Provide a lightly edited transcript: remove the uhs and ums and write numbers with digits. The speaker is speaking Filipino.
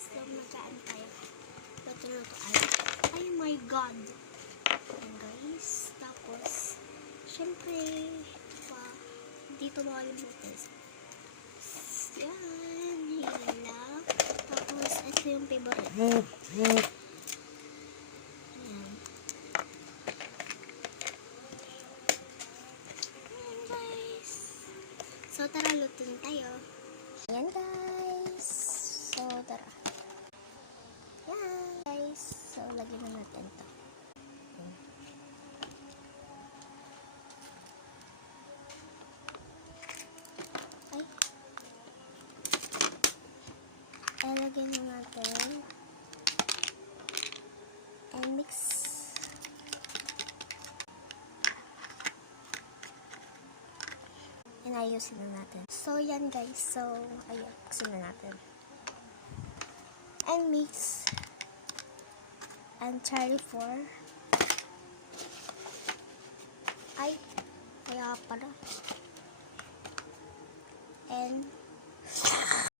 So, magkaan tayo. Luto-luto ay. Oh my God! Ayan guys. Tapos, syempre, dito makalimutan. Yan. Hila. Tapos, ito yung favorite. Ayan. Ayan guys. So, tara, luto na tayo. Ayan guys. So, tara. Ayan guys. So, lagyan na natin ito. Lagyan na natin and mix. And ayusin na natin. So yan guys, so ayusin na natin and mix and Charlie 4 ay kaya pala